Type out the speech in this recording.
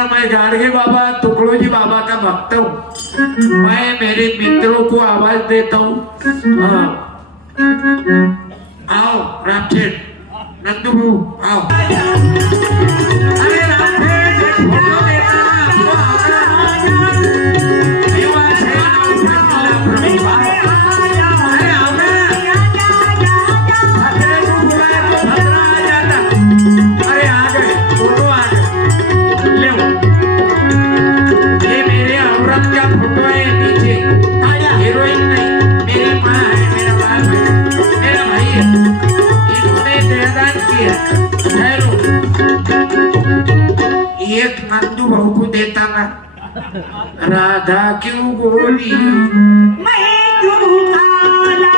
ना मैं गाड़गे बाबा तुकड़ोजी बाबा का भक्त हूँ। मैं मेरे मित्रों को आवाज देता हूँ। हाँ आओ रामचेट नंदू बाबू आओ। अरे रामचेट फोटो देना आपको एक नंदू भाऊ को देता ना राधा क्यों बोली मैं क्यों काला